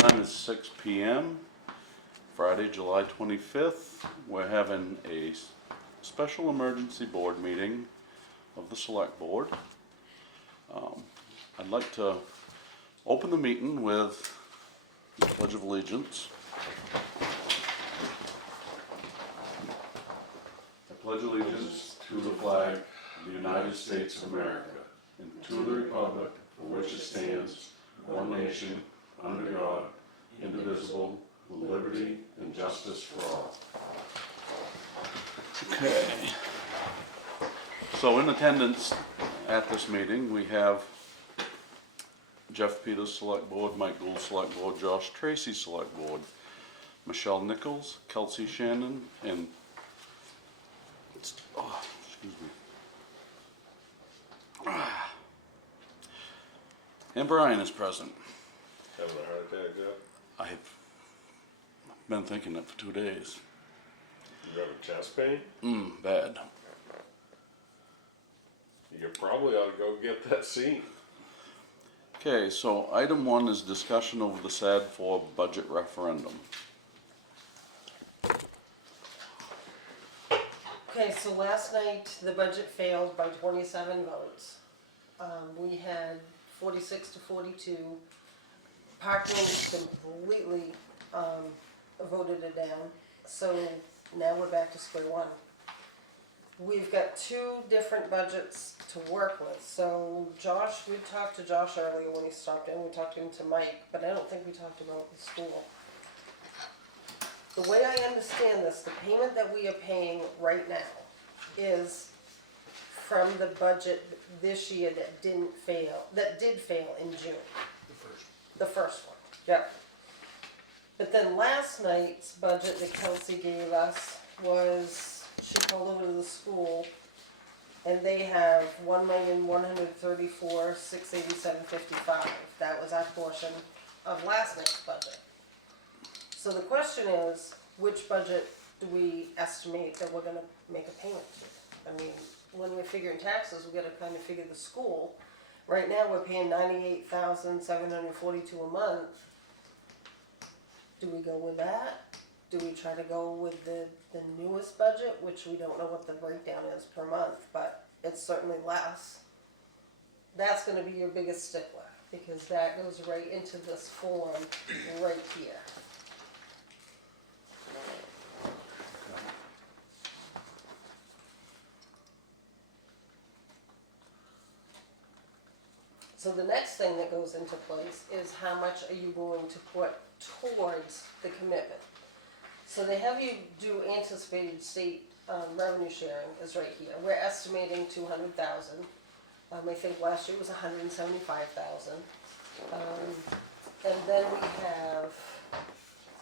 Time is 6 p.m., Friday, July 25th. We're having a special emergency board meeting of the Select Board. I'd like to open the meeting with the Pledge of Allegiance. I pledge allegiance to the flag of the United States of America and to the republic for which it stands, one nation, under God, indivisible, with liberty and justice for all. Okay. So in attendance at this meeting, we have Jeff Peters Select Board, Mike Gould Select Board, Josh Tracy Select Board, Michelle Nichols, Kelsey Shannon, and and Brian is present. Having a heart attack, Jeff? I've been thinking it for 2 days. You have a chest pain? Bad. You probably ought to go get that seen. Okay, so item 1 is discussion over the SAD 4 budget referendum. Okay, so last night, the budget failed by 27 votes. We had 46 to 42. Parkland completely voted it down. So now we're back to square one. We've got 2 different budgets to work with. So Josh, we talked to Josh earlier when he stopped in. We talked to Mike, but I don't think we talked about the school. The way I understand this, the payment that we are paying right now is from the budget this year that did fail in June. The first one, yep. But then last night's budget that Kelsey gave us was, she called over to the school, and they have $1,134,687.55. That was our portion of last night's budget. So the question is, which budget do we estimate that we're gonna make a payment to? I mean, when we're figuring taxes, we gotta kind of figure the school. Right now, we're paying $98,742 a month. Do we go with that? Do we try to go with the newest budget, which we don't know what the breakdown is per month, but it's certainly less? That's gonna be your biggest stickler, because that goes right into this form right here. So the next thing that goes into place is how much are you going to put towards the commitment. So they have you do anticipated state revenue sharing is right here. We're estimating 200,000. I think last year was 175,000. And then we have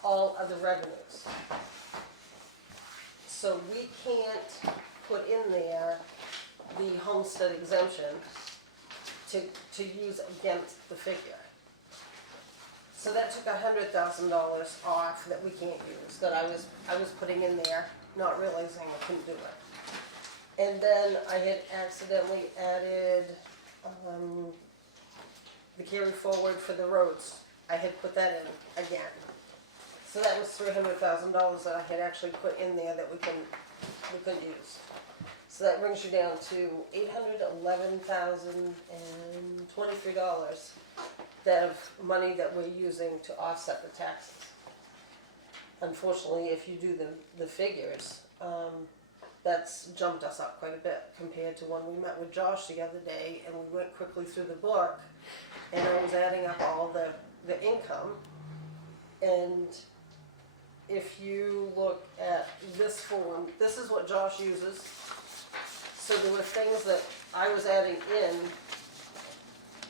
all other revenues. So we can't put in there the homestead exemption to use against the figure. So that took $100,000 off that we can't use, that I was putting in there, not realizing I couldn't do it. And then I had accidentally added the carry forward for the roads. I had put that in again. So that was $300,000 that I had actually put in there that we couldn't use. So that brings you down to $811,023 of money that we're using to offset the taxes. Unfortunately, if you do the figures, that's jumped us up quite a bit compared to when we met with Josh the other day and we went quickly through the book and I was adding up all the income. And if you look at this form, this is what Josh uses. So there were things that I was adding in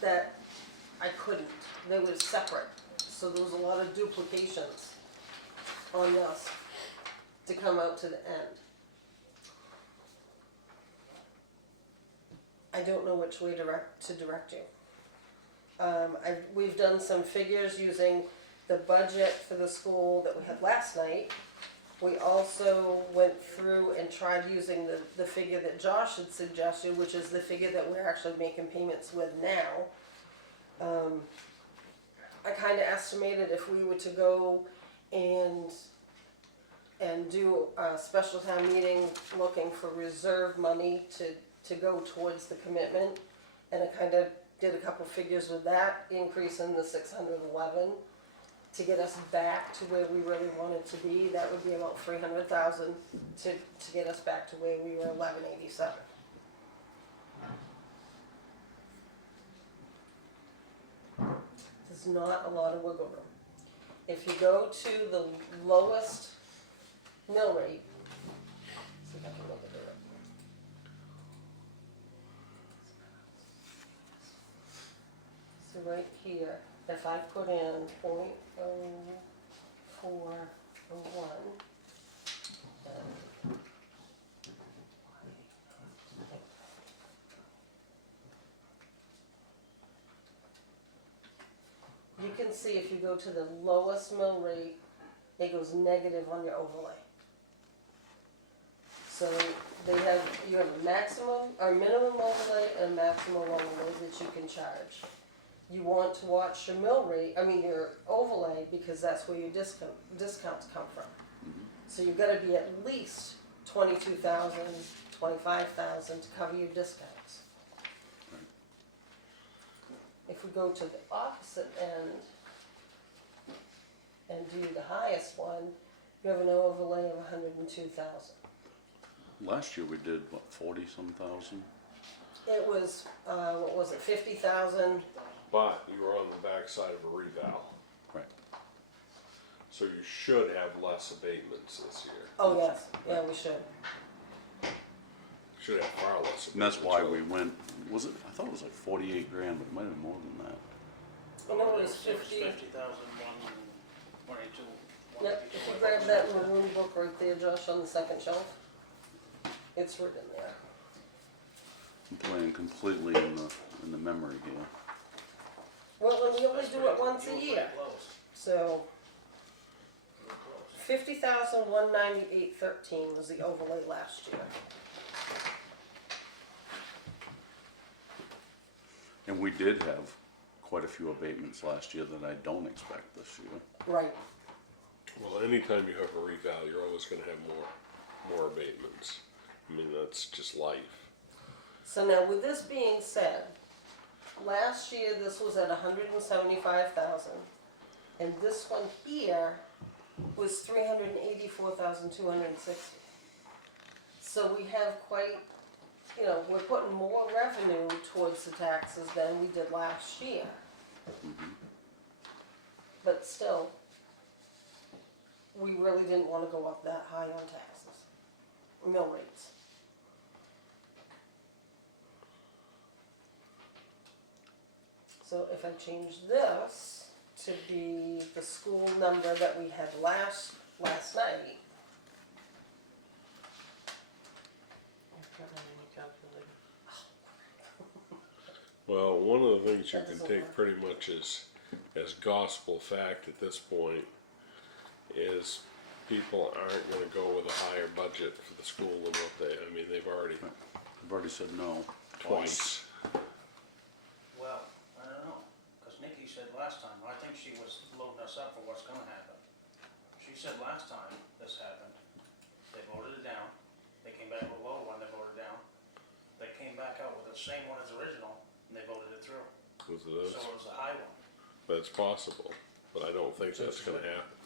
that I couldn't. They were separate. So there was a lot of duplications on this to come out to the end. I don't know which way to direct you. We've done some figures using the budget for the school that we had last night. We also went through and tried using the figure that Josh had suggested, which is the figure that we're actually making payments with now. I kind kinda estimated if we were to go and do a special town meeting looking for reserve money to go towards the commitment. And I kinda did a couple figures with that, increase in the 611 to get us back to where we really wanted to be. That would be about 300,000 to get us back to where we were 1187. There's not a lot of wiggle room. If you go to the lowest mill rate, see if I can look at it. So right here, if I put in 0.0401, you can see if you go to the lowest mill rate, it goes negative on your overlay. So you have a maximum or minimum overlay and a maximum overlay that you can charge. You want to watch your your overlay, because that's where your discounts come from. So you've got to be at least 22,000, 25,000 to cover your discounts. If we go to the opposite end and do the highest one, you have an overlay of 102,000. Last year we did, what, 40-some thousand? It was, 50,000? But you were on the backside of a reval, Right. so you should have less abatements this year. Oh, yes, yeah, we should. Should have far less abatements. And that's why we went, I thought it was like 48 grand, but it might have been more than that. I know it was 50. 22. Yep, if you grab that in the room book right there, Josh, on the second shelf, it's written there. I'm playing completely in the memory here. Well, and we only do it once a year, so 50,198.13 was the overlay last year. And we did have quite a few abatements last year that I don't expect this year. Right. Well, anytime you have a reval, you're always gonna have more abatements. I mean, that's just life. So now, with this being said, last year this was at 175,000, and this one here was 384,260. So we have quite, we're putting more revenue towards the taxes than we did last year. But still, we really didn't want to go up that high on taxes, mill rates. So if I change this to be the school number that we had last night. Well, one of the things you That can doesn't take work. pretty much as gospel fact at this point is people aren't gonna go with a higher budget for the school than what they've already I've already said no twice. Well, I don't know, because Nikki said last time, I think she was loading us up for what's gonna happen. She said last time this happened, they voted it down, they came back with a low one, they voted down. They came back out with the same one as original, and they voted it through. Was it So it was a high one. That's possible, but I don't think that's gonna happen.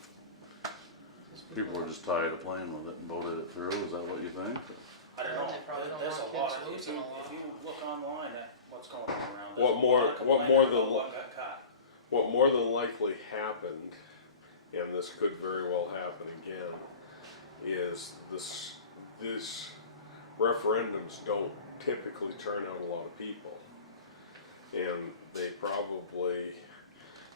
People were just tired of playing with it and voted it through. Is that what you think? I don't know, They probably don't there's a want lot, kids if losing you, a lot. if you look online at what's going on around. What there's a more- lot of what more complaining than about lo- what got cut. What more than likely happened, and this could very well happen again, is these referendums don't typically turn out a lot of people. And they probably,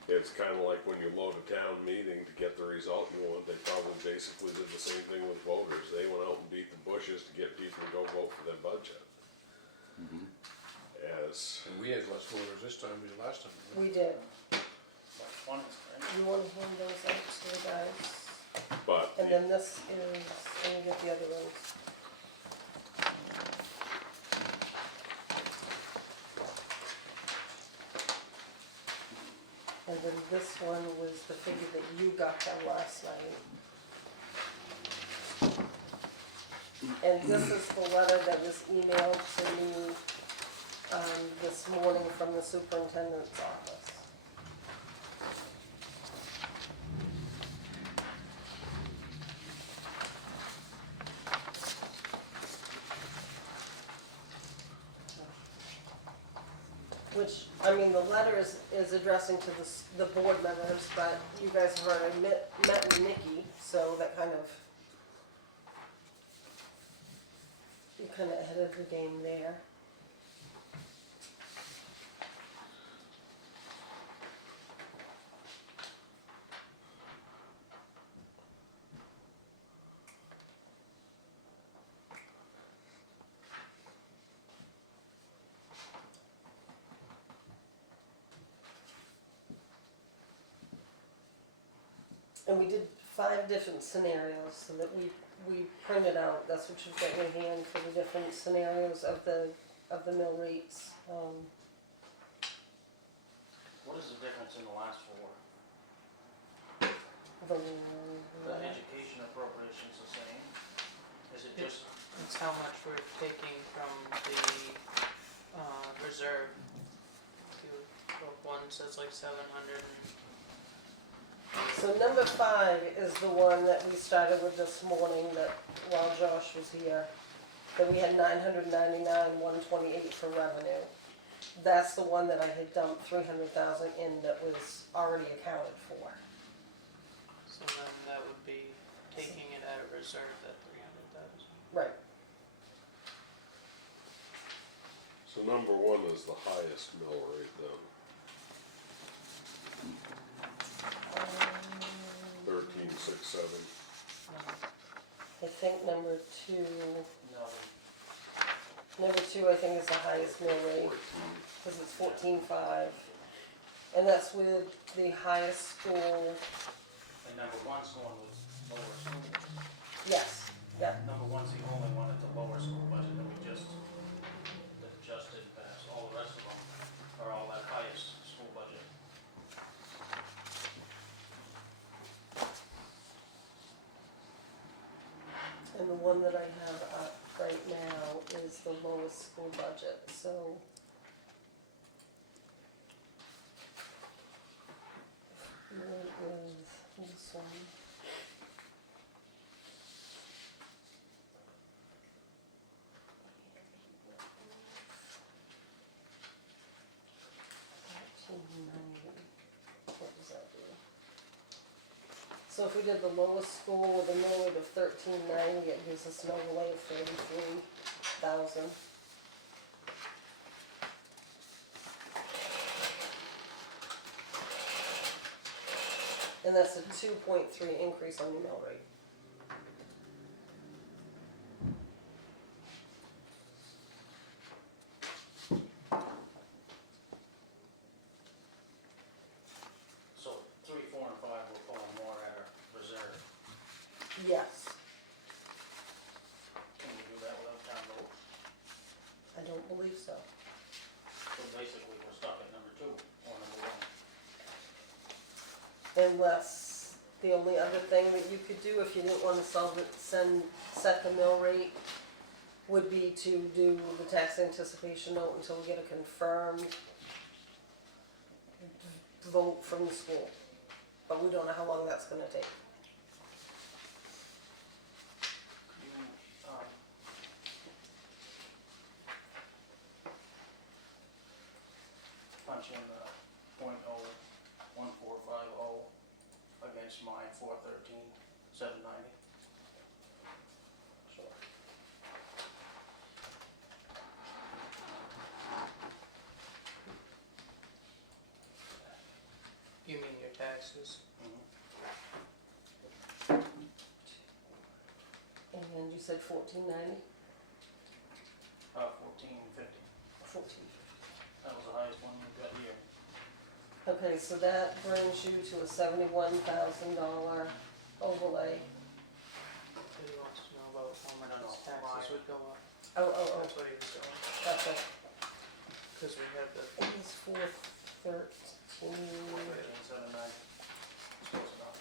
it's kinda like when you load a town meeting to get the result you want, they probably basically did the same thing with voters. They went out and beat the bushes to get people to go vote for their budget. As, And we had less voters this time than last time. We did. Like 20, right? You want to hand those out to the guys? but, And then this is, let me get the other ones. And then this one was the figure that you got them last night. And this is the letter that was emailed to me, this morning from the superintendent's office. Which, I mean, the letter is addressing to the board members, but you guys have already met with Nikki, so that kind of, you're kind of ahead of the game there. And we did 5 different scenarios so that we printed out, that's what you've got in your hand for the different scenarios of the mill rates. What is the difference in the last 4? The The education appropriation's the same? Is it just, It's how much we're taking from the reserve. One says like 700 So number 5 is the one that we started with this morning, that while Josh was here, that we had 999,128 for revenue. That's the one that I had dumped 300,000 in that was already accounted for. so then that would be taking it out of reserve, that 300,000. Right. So number 1 is the highest mill rate then, 13.67. I think number 2 no, I think is the highest mill rate, 14. because it's 14.5. And that's with the highest school, and number 1's going with lower school. yes, yeah. Number 1's the only one at the lower school budget that we just adjusted past. All the rest of them are all at highest school budget. And the one that I have up right now is the lowest school budget, so. Where is this one? What does that do? So if we did the lowest school with a mill rate of 1390, it gives us an overlay of 33,000. And that's a 2.3 increase on the mill rate. So 3, 4, and 5 will fall more at our reserve. Yes, Can we do that without town vote? I don't believe so. So basically, we're stuck at number 2 or number 1. Unless, the only other thing that you could do if you didn't want to set the mill rate would be to do the tax anticipation note until we get a confirmed vote from the school. But we don't know how long that's gonna take. You, punch in the .01450 against my 413,790. Sure. You mean your taxes? And you said 1490? 1450. 14. That was the highest one we got here. Okay, so that brings you to a $71,000 overlay. He wants to know about how much No, his no, taxes would go up. Oh, That's what he was going, that's it. because we had the, It was 413. $413,790. Close enough.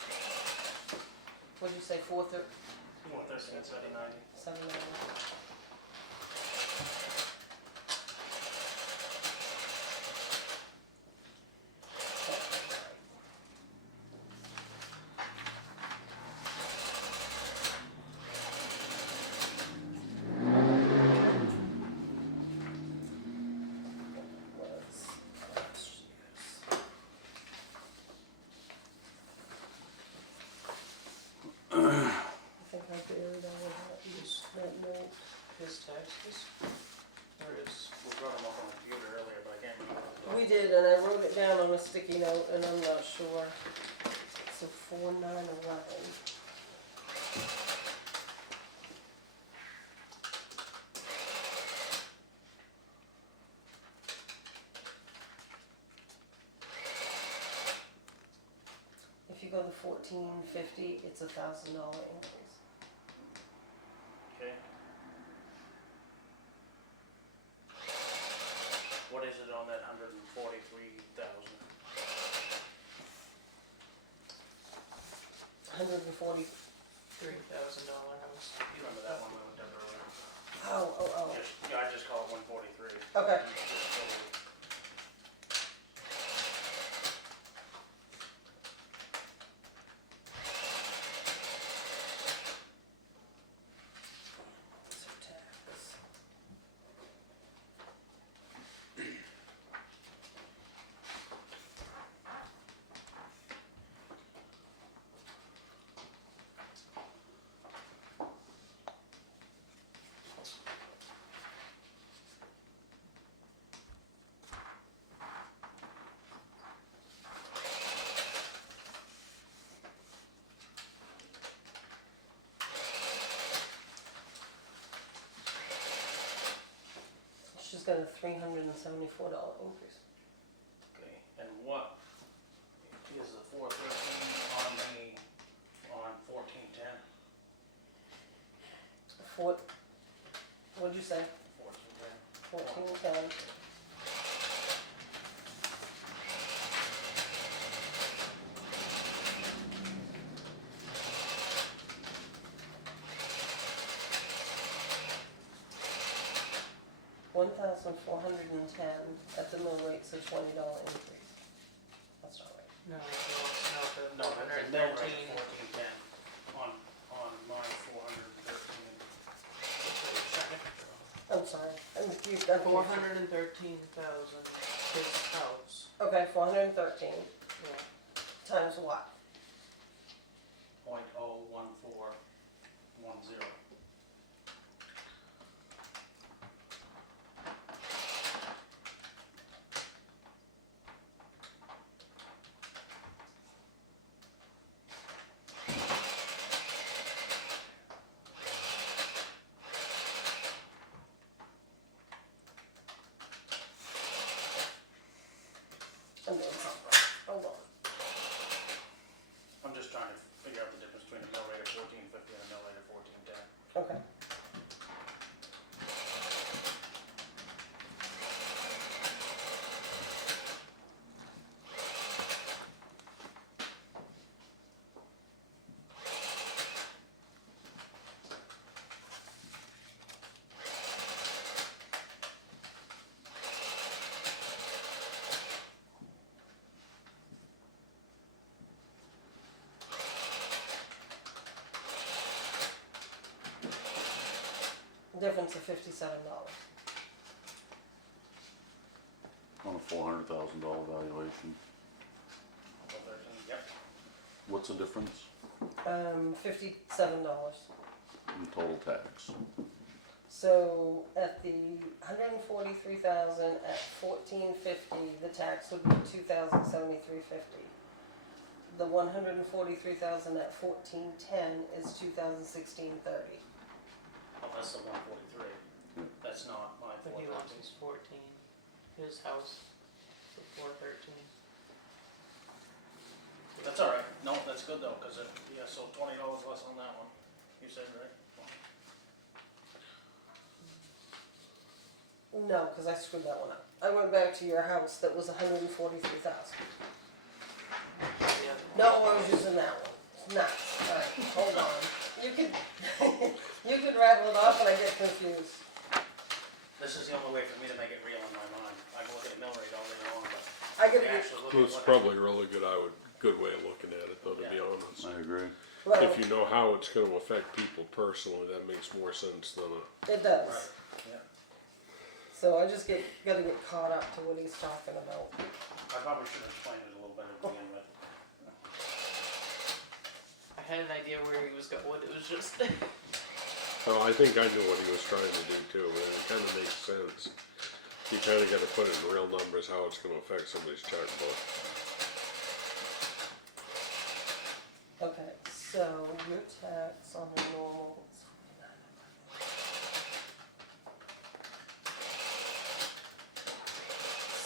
What'd you say, 413? $413,790. 790. I think I buried all of that note. His taxes? Or his, We brought them up on the computer earlier, but I can't remember. We did, and I wrote it down on a sticky note, and I'm not sure. So 4911. If you go to 1450, it's $1,000 increase. Okay. What is it on that 143,000? 140. $3,000 house. You remember that one we looked at earlier? Oh. Yeah, I just call it 143. Okay. So tax. She's got a $374 increase. Okay, and what is the 413 on 1410? What'd you say? 1410. 1410. $1,410 at the mill rate, so $20 increase. That's not right. No, the No, $113. the mill rate 1410 on line 413. I'm sorry. I'm confused. I'm confused. 413,000 his house. Okay, 413 Yeah. times what? 0.01410. I'm doing something wrong. Hold on. I'm just trying to figure out the difference between a mill rate of 1450 and a mill rate of 1410. Okay. Difference of $57. On a $400,000 valuation. 413, yep. What's the difference $57. in total tax? So at the 143,000 at 1450, the tax would be 2,073.50. The 143,000 at 1410 is 2,016.30. Oh, that's the 143. That's not my But he wants 413. his 14. His house for 413. That's all right. No, that's good though, because yeah, so $20 less on that one. You said, right? No, because I screwed that one up. I went back to your house, that was 143,000. The other one. No, I was using that one. It's nuts. Alright, hold on. You could, you could rattle it off and I get confused. This is the only way for me to make it real in my mind. I can look at mill rate all day long, but I gotta we get, actually look Well, at it's what. probably really good way of looking at it, though, to be Yeah. honest. I agree. well, If you know how it's gonna affect people personally, that makes more sense than it does. Right, yeah. So I just gotta get caught up to what he's talking about. I probably should have explained it a little better to begin with. I had an idea where he was going, it was just, Well, I think I knew what he was trying to do too, and it kinda makes sense. You kinda gotta put it in real numbers, how it's gonna affect somebody's checkbook. Okay, so your tax on the normal is 49.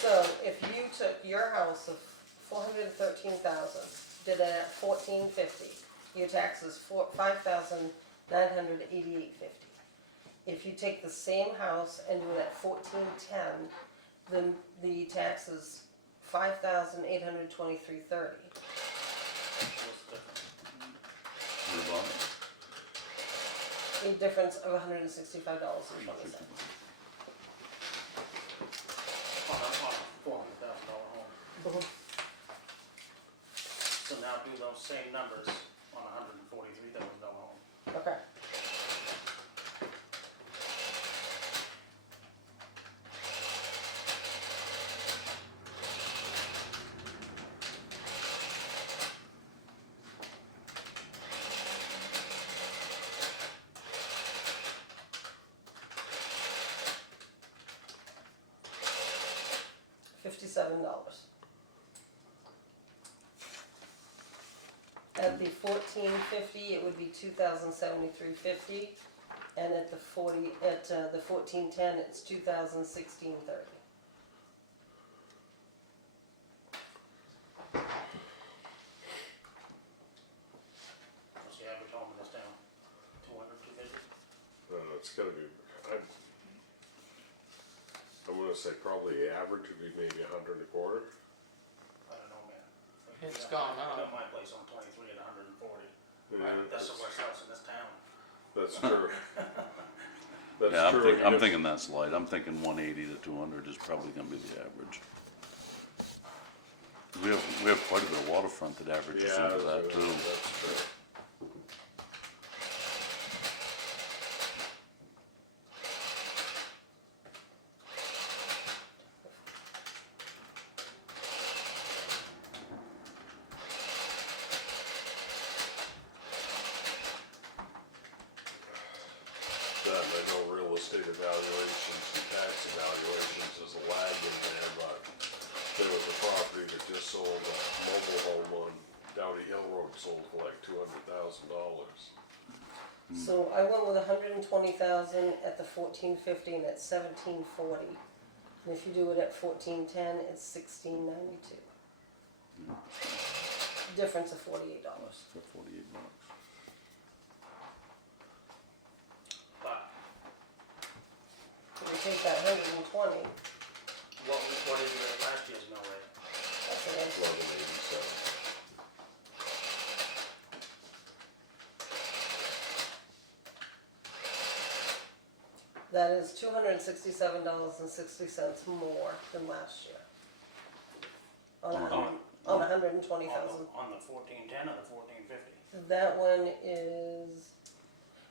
So if you took your house of 413,000, did it at 1450, your tax is 5,988.50. If you take the same house and do it at 1410, then the tax is 5,823.30. What's the difference? Your bond? A difference of $165.20. On a $400,000 home. So now do those same numbers on a $143,000 home. Okay. $57. At the 1450, it would be 2,073.50, and at the 1410, it's 2,016.30. What's the average home in this town? 200, 250? It's gotta be, I'm gonna say probably the average would be maybe 100 a quarter. I don't know, man. It's Yeah, gone I up. got my place on 23 at 140. Yeah, That's the worst house in this town. That's true. That's Yeah, true. I'm thinking that's light. I'm thinking 180 to 200 is probably gonna be the average. We have quite a bit of waterfront that averages Yeah, into that too. that's true. That, and I know real estate evaluations and tax evaluations is a lag in there, but there was a property that just sold, a mobile home on Dowdy Hill Road, sold for like $200,000. So I went with 120,000 at the 1450 and at 1740. And if you do it at 1410, it's 1692. Difference of $48. For $48. But If you take that 120, what is the last year's mill rate? that's an answer. 1187. That is $267.60 more than last year. On On on 120,000. On the 1410 or the 1450? That one is,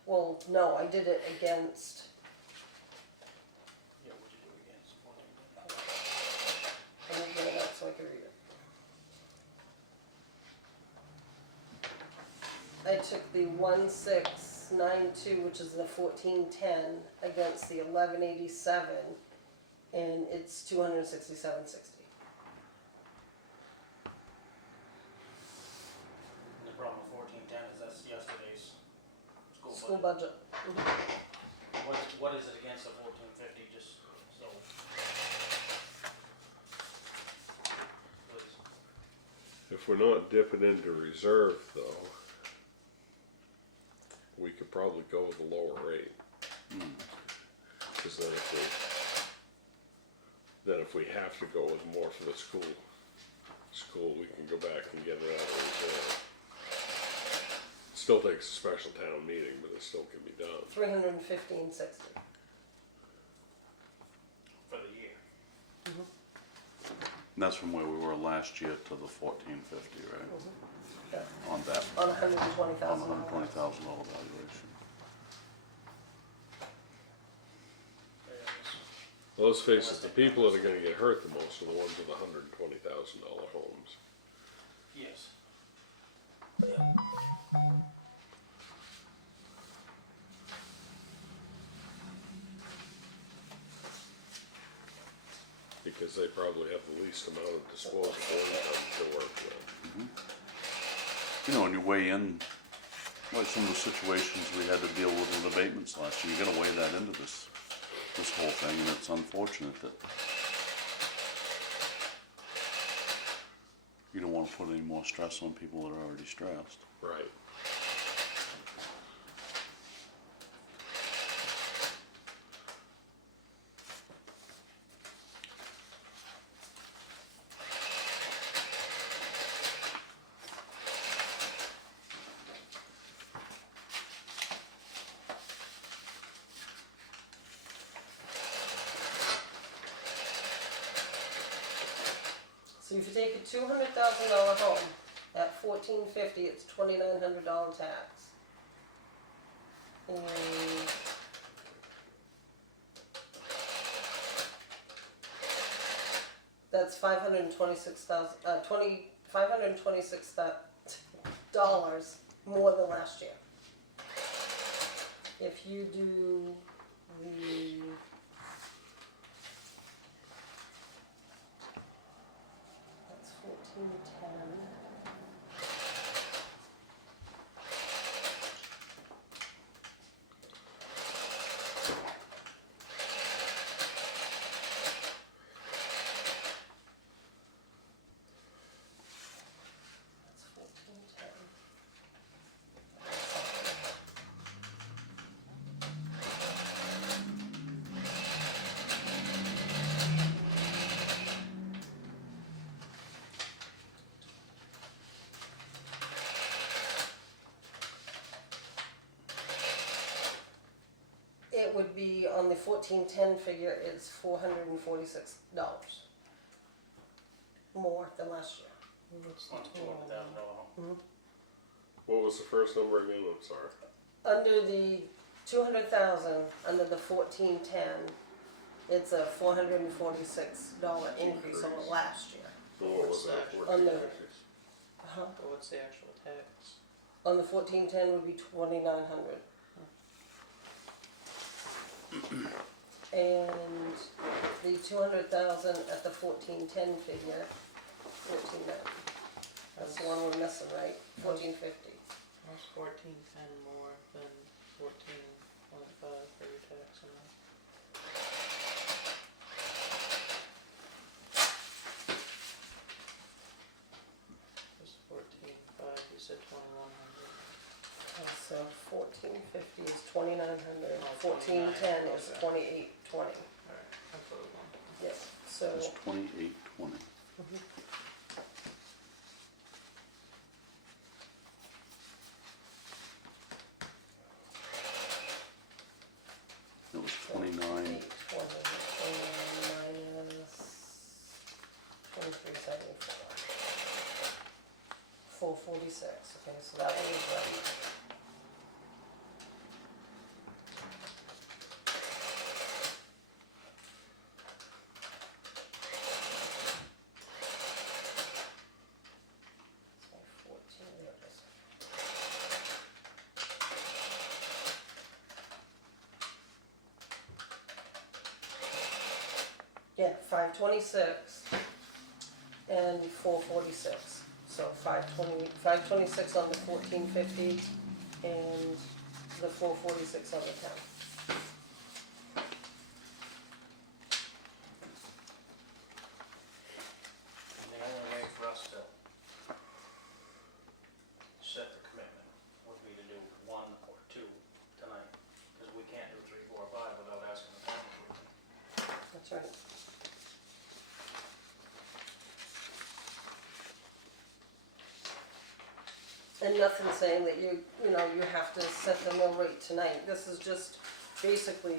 well, no, I did it against, Yeah, what'd you do against 1410? let me get it up so I can read it. I took the 1692, which is the 1410, against the 1187, and it's 267.60. The problem with 1410 is that's yesterday's School budget. budget. What is it against the 1450, just so? Please. If we're not dipping into reserve though, we could probably go with a lower rate. Cause then if we have to go with more for the school, we can go back and get it out of reserve. Still takes a special town meeting, but it still can be done. 315.60. For the year. And that's from where we were last year to the 1450, right? Yeah. On that, On $120,000. on the $120,000 valuation. Well, let's face it, the people that are gonna get hurt the most are the ones with $120,000 homes. Yes. Because they probably have the least amount of disposable income to work with. You know, when you weigh in, like some of the situations we had to deal with abatements last year, you gotta weigh that into this whole thing, and it's unfortunate that you don't wanna put any more stress on people that are already stressed. Right. So if you take a $200,000 home at $1,450, it's $2,900 tax. And that's $526 more than last year. If you do the that's 1410. That's 1410. It would be on the 1410 figure, it's $446 more than last year. What's the On total? $200,000 home. What was the first number again? I'm sorry. Under the 200,000, under the 1410, it's a $446 increase over last year. What was that? On the- 1450? But what's the actual tax? On the 1410 would be 2,900. And the 200,000 at the 1410 figure, 1490. That's the one we're missing, right? 1450. That's 1410 more than 14.5 for your tax amount. It's 14.5, you said 2,100. So 1450 is 2,900. Oh, 1410 is okay. 2820. Alright, that's what it was. Yes. So It's 2820. It was 29. 820 minus 2374. 446. Okay, so that one is right. So 14, there it is. Yeah, 526 and 446. So 526 on the 1450 and the 446 on the 10. And the only way for us to set the commitment would be to do 1 or 2 tonight, because we can't do 3, 4, or 5 without asking the town. That's right. And nothing saying that you have to set the mill rate tonight. This is just basically,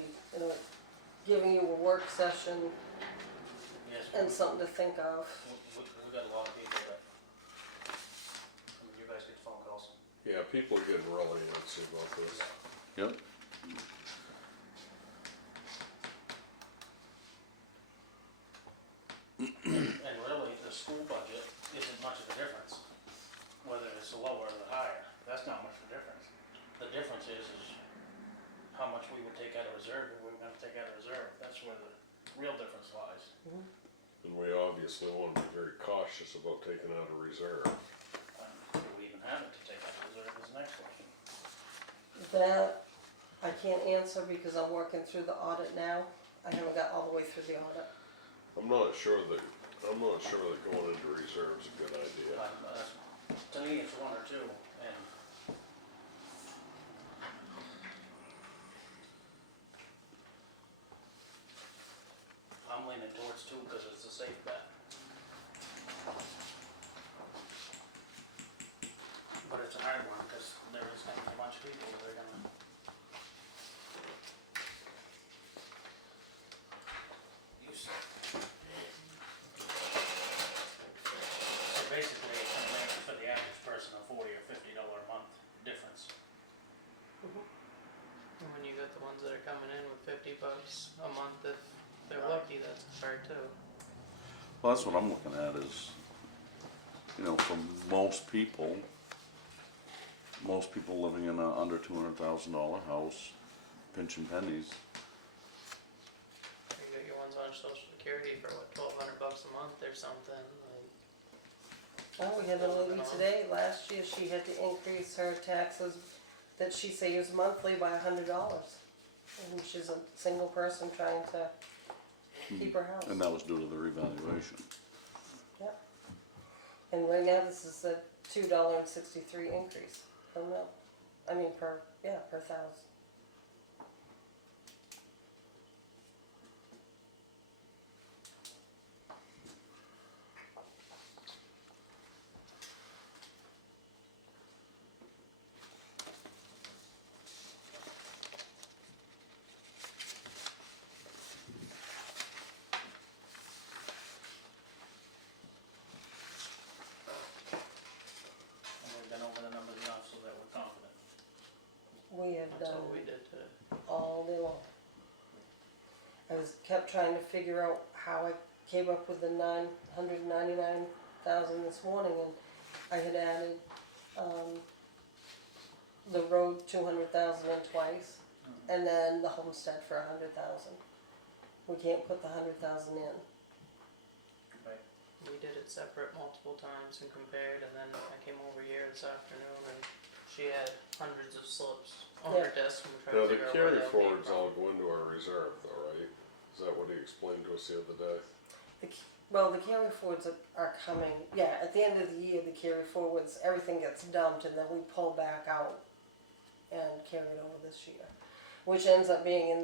giving you a work session Yes, and something to think of. we got a lot of people that, I mean, you guys get phone calls. Yeah, people are getting really antsy about this. Yep. And really, the school budget isn't much of a difference, whether it's the lower or the higher, that's not much of a difference. The difference is how much we would take out of reserve, and we're gonna take out of reserve, that's where the real difference lies. And we obviously want to be very cautious about taking out a reserve. Do we even have it to take out of reserve is the next question. That I can't answer because I'm working through the audit now. I haven't got all the way through the audit. I'm not sure that going into reserve is a good idea. To me, it's one or two, and I'm leaning towards two because it's a safe bet. But it's a hard one because there is gonna be a bunch of people that are gonna. Use it. So basically, it's gonna make for the average person a $40 or $50 a month difference. And when you got the ones that are coming in with $50 a month, if they're lucky, that's hard too. Well, that's what I'm looking at is, for most people living in a under $200,000 house, pinching pennies. You got your ones on social security for what, $1,200 a month or something, like, Oh, we had a lady today, last year she had to increase her taxes that she saves monthly by $100. And she's a single person trying to keep her house. And that was due to the revaluation. Yep. And right now, this is a $2.63 increase per mill. I mean, per thousand. And we've been over the numbers enough so that we're confident. We have that's done what we did today. all day long. I kept trying to figure out how I came up with the 999,000 this morning, and I had added the road 200,000 in twice, and then the homestead for 100,000. We can't put the 100,000 in. Right. We did it separate multiple times and compared, and then I came over here this afternoon and she had hundreds of slips on her desk and we tried Now, to the figure out where carry that came forwards from. all go into our reserve though, right? Is that what he explained to us the other day? Well, the carry forwards are coming. Yeah, at the end of the year, the carry forwards, everything gets dumped, and then we pull back out and carry it over this year, which ends up being in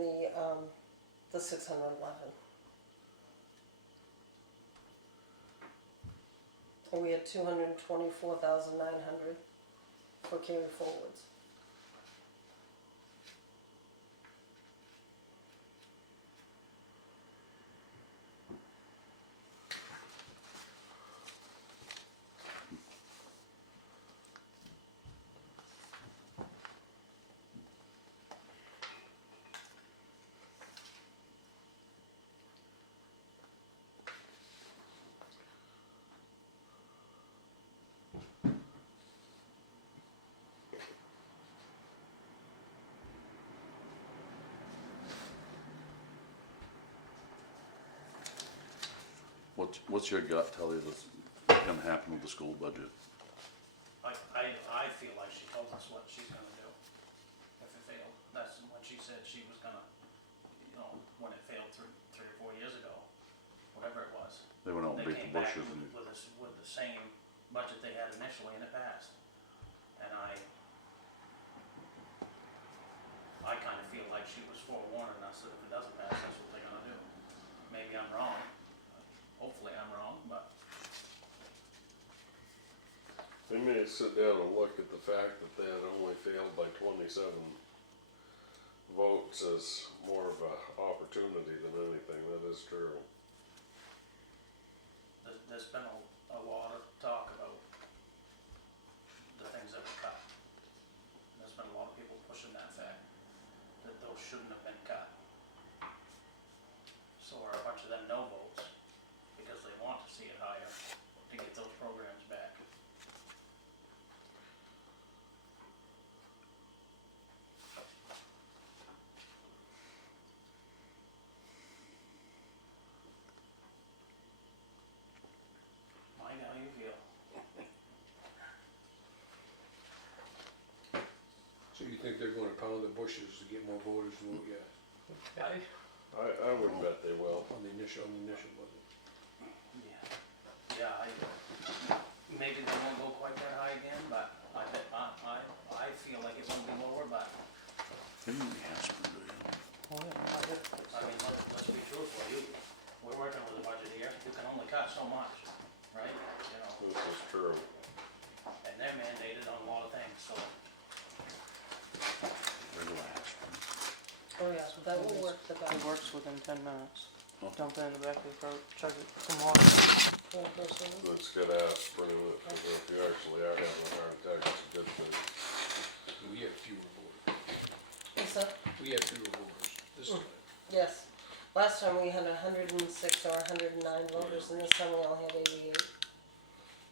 the 611. And we had 224,900 for carry forwards. What's your gut tell you that's gonna happen with the school budget? I feel like she told us what she's gonna do if it failed. That's when she said she was gonna, when it failed three or 4 years ago, whatever it was. They went out and They beat came the back bushes with and, with the same budget they had initially and it passed. And I kinda feel like she was forewarning us that if it doesn't pass, that's what they're gonna do. Maybe I'm wrong, hopefully I'm wrong, but They may sit down and look at the fact that they had only failed by 27 votes as more of a opportunity than anything, that is true. There's been a lot of talk about the things that were cut. There's been a lot of people pushing that fact, that those shouldn't have been cut. So are a bunch of them no votes, because they want to see it higher, to get those programs back. Mind how you feel. So you think they're gonna pound the bushes to get more voters to vote yes I would bet they will. on the initial budget? Yeah, maybe they won't go quite that high again, but I feel like it won't be lower, but, They didn't ask me, do you? Oh, yeah. I mean, let's be truthful, we're working with a budget here, you can only cut so much, right? You know, This is true. and they're mandated on a lot of things, so, They're gonna ask me. Oh, yeah, so that will work the It best. works within 10 minutes. Oh. Dump it in the back of the cart, chug it with some water. For a person. Let's get aspirin in it, because if you actually are having a heart attack, it's a good thing. We had fewer voters. What's that? We had fewer voters this time. Yes. Last time we had 106 or 109 voters, and this time we only had 88.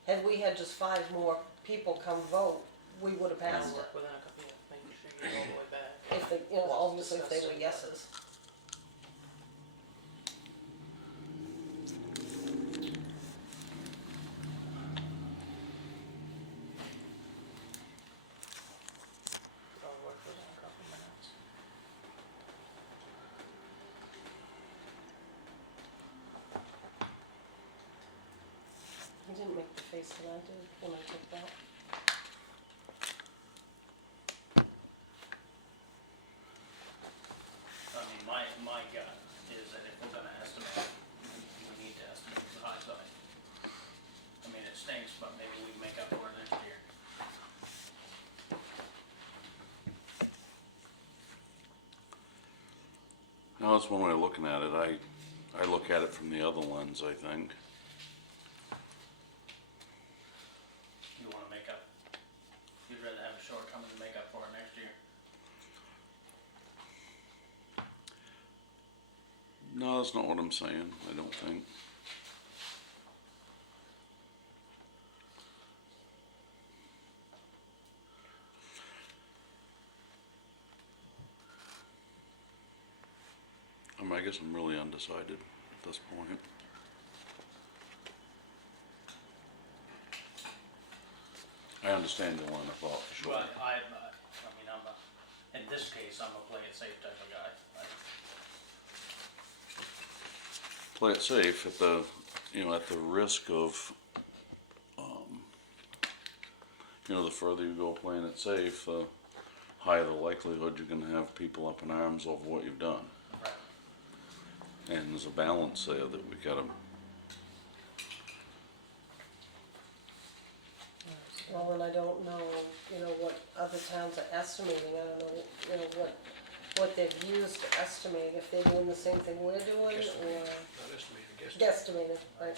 Had we had just 5 more people come vote, we would have And passed it. work within a couple, yeah, making sure you go all the way back. If they, you know, obviously if they were yeses. I'll work within a couple minutes. He didn't make the face that I did when I took that. I mean, my gut is that if we're gonna estimate, we need to estimate the high side. I mean, it stinks, but maybe we can make up for it next year. Now, that's one way of looking at it. I look at it from the other lens, I think. You wanna make up, you'd rather have a shortcoming to make up for it next year. No, that's not what I'm saying, I don't think. I guess I'm really undecided at this point. I understand you want a thought, for sure. But I mean, in this case, I'm a play it safe type of guy, right? Play it safe at the, at the risk of, the further you go playing it safe, the higher the likelihood you're gonna have people up in arms over what you've done. Right. And there's a balance there that we gotta, Well, and I don't know, what other towns are estimating. I don't know, what they've used to estimate, if they're doing the same thing we're doing, or Not estimated, guesstimated, right?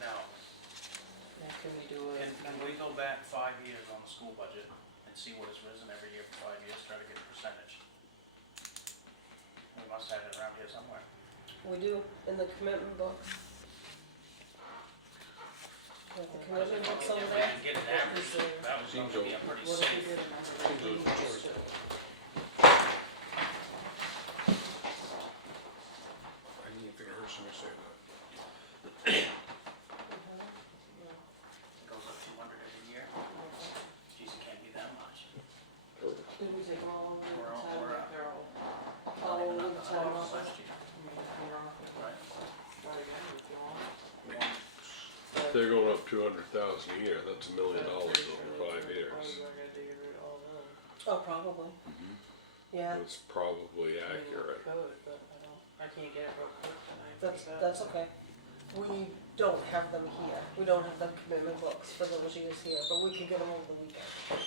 Now, Yeah, can we do it? can we go back 5 years on the school budget and see what has risen every year for 5 years, try to get a percentage? We must have it around here somewhere. We do, in the commitment books. Got the commitment books over If we there? could get an average, that was Seems going to be a pretty What if we safe. did another Seems review like just to- I didn't think I heard somebody say that. It goes up 200 every year. Geez, it can't be that much. Did we take them all over the We're town? up. They're all, All Not even over up the to town 100 office? last year. I mean, if you don't, Right. try again if you want. If they're going up 200,000 a year, that's $1 million over 5 years. Oh, probably. Yeah, That's probably accurate. Could, but I can't get it real quick tonight. that's okay. We don't have them here. We don't have the commitment books for those years here, but we could get them over the weekend.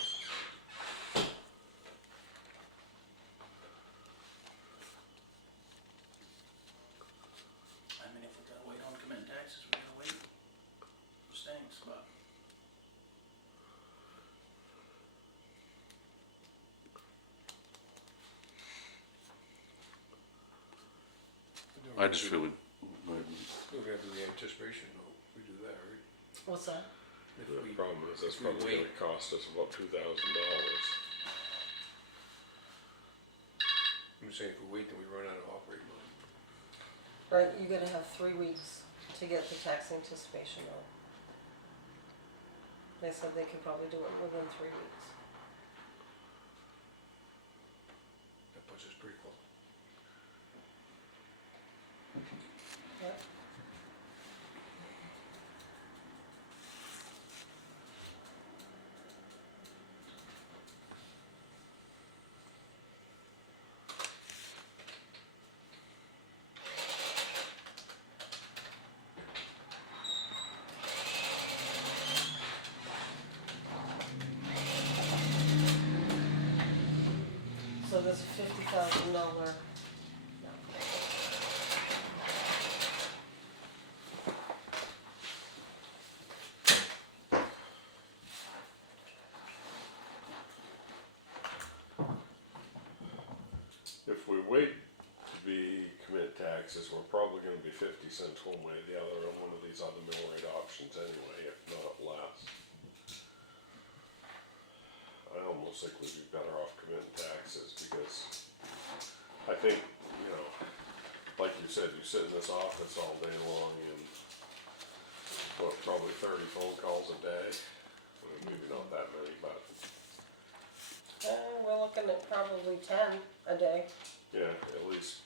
I mean, if we gotta wait on committing taxes, we gotta wait. Stinks, but. I just feel it, We're gonna do the anticipation note, we do that, right? What's that? If The we- problem is that's if we probably wait, gonna cost us about $2,000. I'm saying if we wait, then we run out of operating money. Right, you're gonna have 3 weeks to get the tax anticipation note. They said they could probably do it within 3 weeks. That puts us pretty close. Yep. So there's a $50,000. If we wait to be commit taxes, we're probably gonna be 50 cents one way or the other on one of these other mill rate options anyway, if not less. I almost think we'd be better off committing taxes because I think, you know, like you said, you sit in this office all day long and what, probably 30 phone calls a day? Well, maybe not that many, but We're looking at probably 10 a day. yeah, at least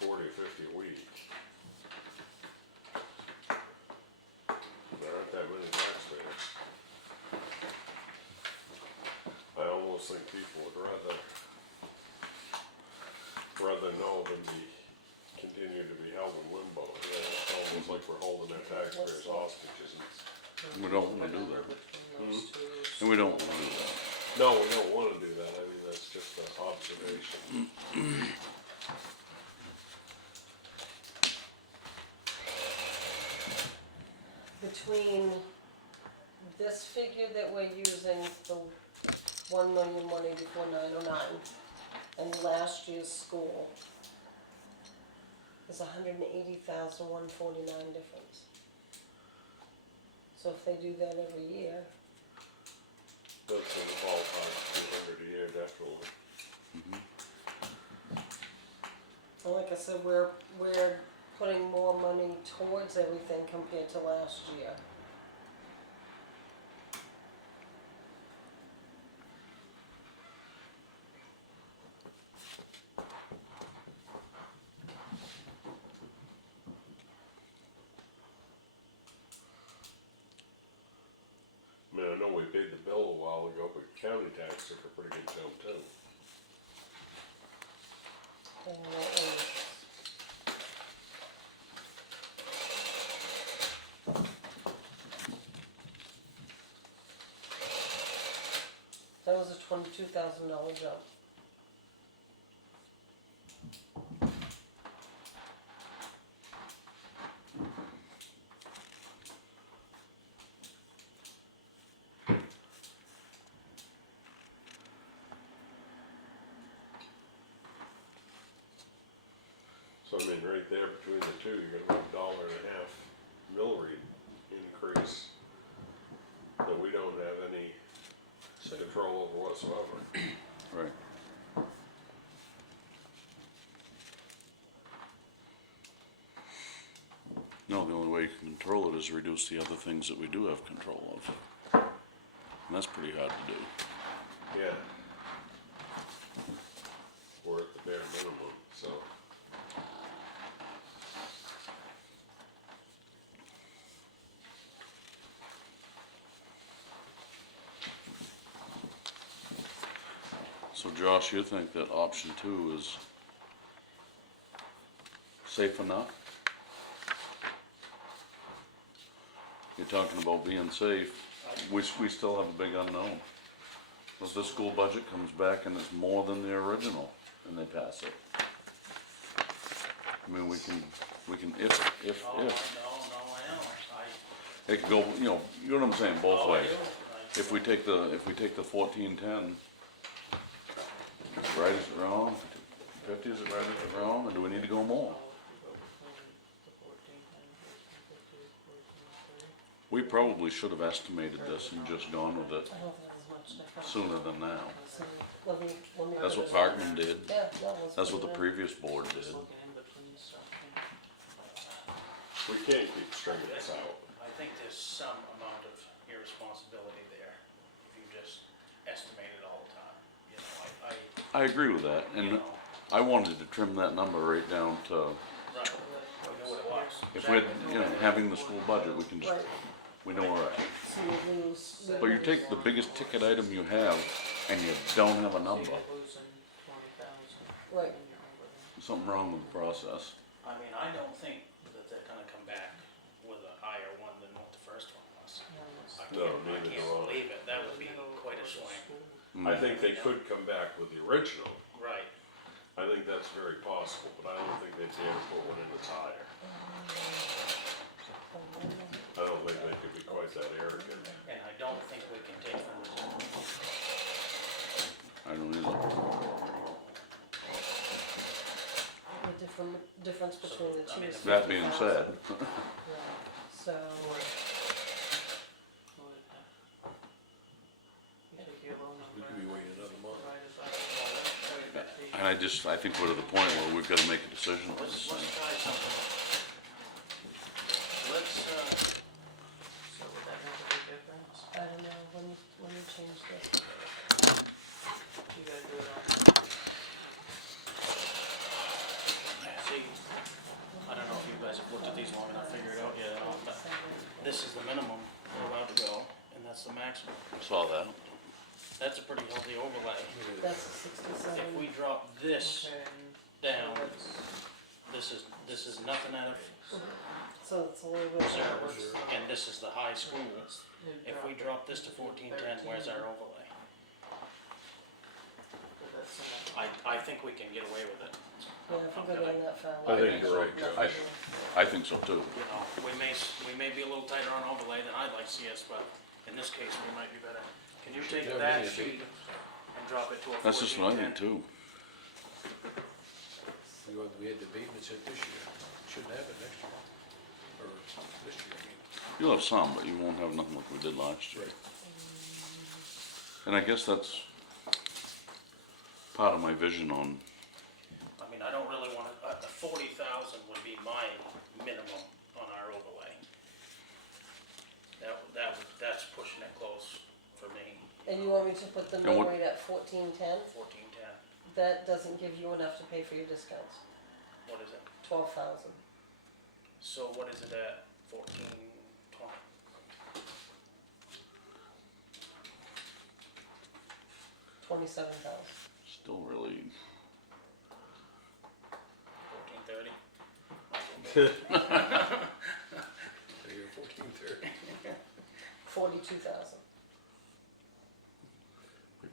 40 or 50 a week. There aren't that many taxpayers. I almost think people would rather know than continue to be held in limbo. You know, it's almost like we're holding their taxpayers hostage, isn't it? we don't wanna do that, Between those two. and we don't wanna do that. No, we don't wanna do that, I mean, that's just an observation. Between this figure that we're using, the 1,184,909, and last year's school, is 180,149 difference. So if they do that every year, That's in the ballpark, 200 a year, definitely. and like I said, we're putting more money towards everything compared to last year. I mean, I know we paid the bill a while ago, but county tax took a pretty good jump too. And that was that was a $22,000 jump. So I mean, right there between the two, you're gonna have $1.50 mill rate increase that we don't have any control over whatsoever. Right. No, the only way you can control it is reduce the other things that we do have control of. And that's pretty hard to do. Yeah. We're at the bare minimum, so. So Josh, you think that option 2 is safe enough? you're talking about being safe, we still have a big unknown. If this school budget comes back and it's more than the original, and they pass it. I mean, we can, if, Oh, no, I know, it could go, you know what I'm saying, both Oh, I ways. do. If we take the 1410, right, is it wrong? 50, is it right, is it wrong, or do we need to go more? We probably should have estimated this and just gone with it I don't think there's much difference. sooner than now. So, let me That's put what it- Parkman did, Yeah, no, let's that's put what the it in. previous board Just did. looking in between stuff. We can't keep stringing this out. I think there's some amount of irresponsibility there, if you just estimate it all the time, you know, I agree with that, you and know, I wanted to trim that number right down to, right, we knew what it was. if we're, having the school budget, we can just, Right, we know where it. so you lose. But you take the biggest ticket item you have, and you don't have a number, You're losing 20,000. Right. in your overhead. there's something wrong with the process. I mean, I don't think that they're gonna come back with a higher one than what the first one was. I No, can't, I neither can't do I. believe it, that would be quite a swing. I think they could come back with the original. Right, I think that's very possible, but I don't think they'd be able to put one in that's higher. I don't think they could be quite that arrogant. and I don't think we can take from reserve. I don't either. The difference between the two is That being 50,000. said, Yeah, so, You take your low number We could be and waiting another month. divide it by 12, and I think we're to the point where we've gotta make a decision on Let's this thing. try something. Let's, So would that make a big difference? I don't know, when you change this, You gotta do it on. see, I don't know if you guys have looked at these long enough, to figure it out yet, but this is the minimum we're allowed to go, and that's the maximum. Saw that. That's a pretty healthy overlay. that's a If 67. we drop this Okay, down, that's- this is nothing out of So it's a little bit. reserve, and this is the high school. it'd If drop we drop this to 1410, where's our overlay? but that's enough. I think we can get away with it. Yeah, if we go down that far. I think you're right, Joe. I think so too. You know, we may be a little tighter on overlay than I'd like to see us, but in this case, we might be better. Can you take Yeah, that maybe. sheet and drop it to a 1410? That's just what I think too. We had the abatements at this year, shouldn't have it next year, or this year, I mean. You'll have some, but you won't have nothing like we did last year. And I guess that's part of my vision on, I mean, I don't really wanna, the 40,000 would be my minimum on our overlay. That's pushing it close for me, And you want me to put the And mill what- rate at 1410? 1410, That doesn't give you enough to pay for your discounts, what is it? 12,000. So what is it at, 1420? $27,000. still really, 1430? So you're 1430. 42,000.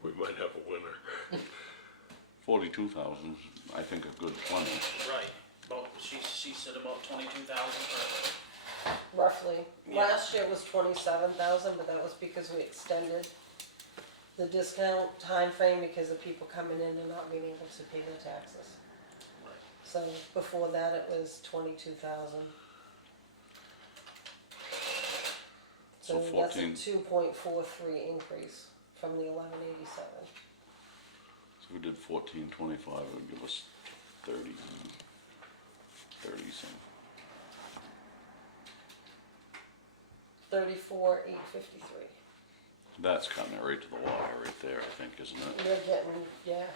We might have a winner. 42,000, I think a good plenty. Right, she said about 22,000 for, Roughly. Yeah. Last year was 27,000, but that was because we extended the discount time frame because of people coming in and not being able to pay their taxes. right. So before that, it was 22,000. So that's a 14. 2.43 increase from the 1187. So we did 1425, it would give us 30 some. 34,853. That's cutting it right to the wire right there, I think, isn't it? You're getting, yeah,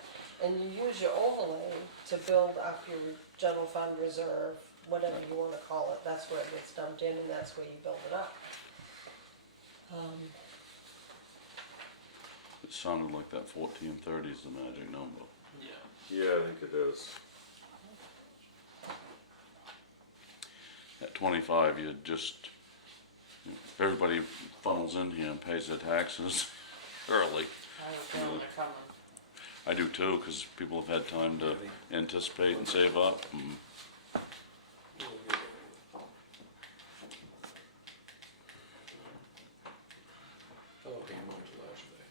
and you use your overlay to build up your general fund reserve, whatever you wanna call it, that's where it gets dumped in and that's where you build it up. It sounded like that 1430 is the magic number. Yeah. Yeah, I think it is. At 25, you just, everybody funnels in here and pays their taxes early. I have a feeling they're coming. I do too, because people have had time to anticipate and save up. And Oh, he moved last day.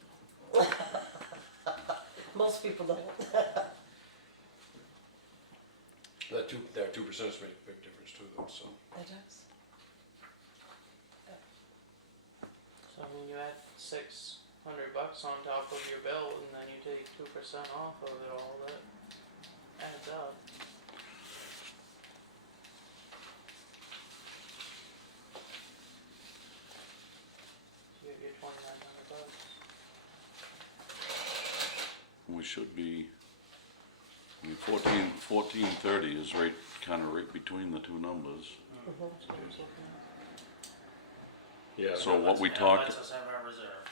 Most people don't. That 2% makes a big difference too, though, so. It does. So I mean, you add $600 on top of your bill, and then you take 2% off of it all. That adds up. You get your $2,900. we should be, I mean, 1430 is right, kind of right between the two numbers. That's what I was looking at. Yeah. So what we It talked, lets us have our reserve,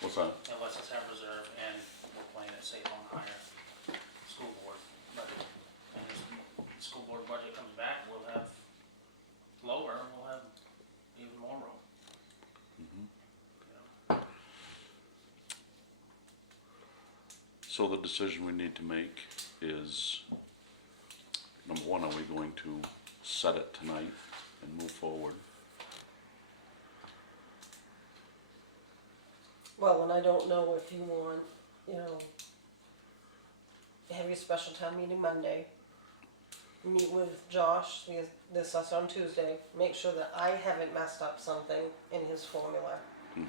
what's that? it lets us have reserve, and we're playing it safe on higher school board budget. And as the school board budget comes back, we'll have lower, we'll have even more room. You know, So the decision we need to make is, number one, are we going to set it tonight and move forward? Well, and I don't know if you want, you know, have your special town meeting Monday. Meet with Josh, the assessor on Tuesday, make sure that I haven't messed up something in his formula. And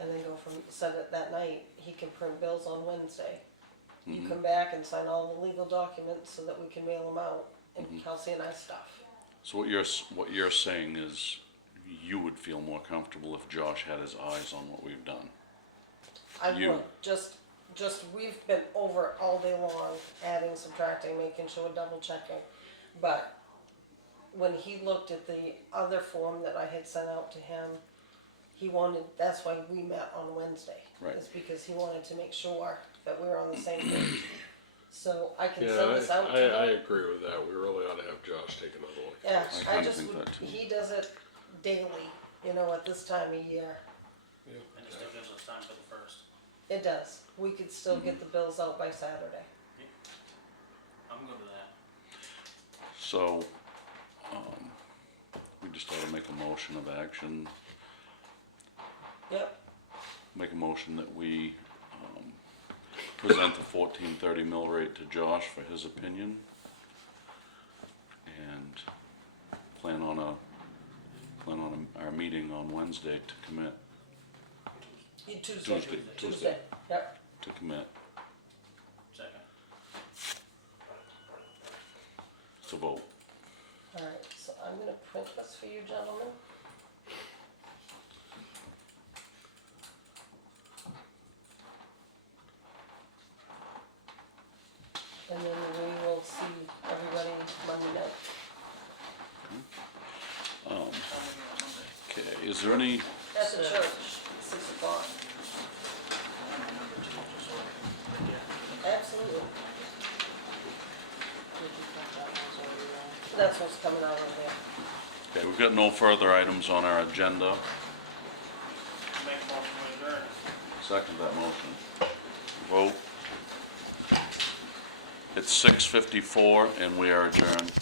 then go from, set it that night, he can print bills on Wednesday. You come back and sign all the legal documents so that we can mail them out, and Kelsey and I stuff. So what you're saying is you would feel more comfortable if Josh had his eyes on what we've done. I You- would, just, we've been over it all day long, adding, subtracting, making sure, double checking. But when he looked at the other form that I had sent out to him, he wanted, that's why we met on Wednesday. Right. Is because he wanted to make sure that we were on the same page. So I can Yeah, send this out to I him. agree with that. We really ought to have Josh take another look. Yeah, I I kinda just think would, that too. he does it daily, you know, at this time of year. and it still gives us time for the first. It does. We could still get the bills out by Saturday. I'm good with that. So, we just ought to make a motion of action, Yep, make a motion that we, present the 1430 mill rate to Josh for his opinion. And plan on our meeting on Wednesday to commit, Tuesday. Tuesday. Yep. to commit, Second. to vote. Alright, so I'm gonna print this for you gentlemen. And then we will see everybody Monday night. Okay, is there any, At the church, 6 o'clock. Absolutely. Did you print that one, so you, That's what's coming out of there. okay, we've got no further items on our agenda. Make a motion to adjourn. Second that motion. Vote. It's 6:54 and we are adjourned.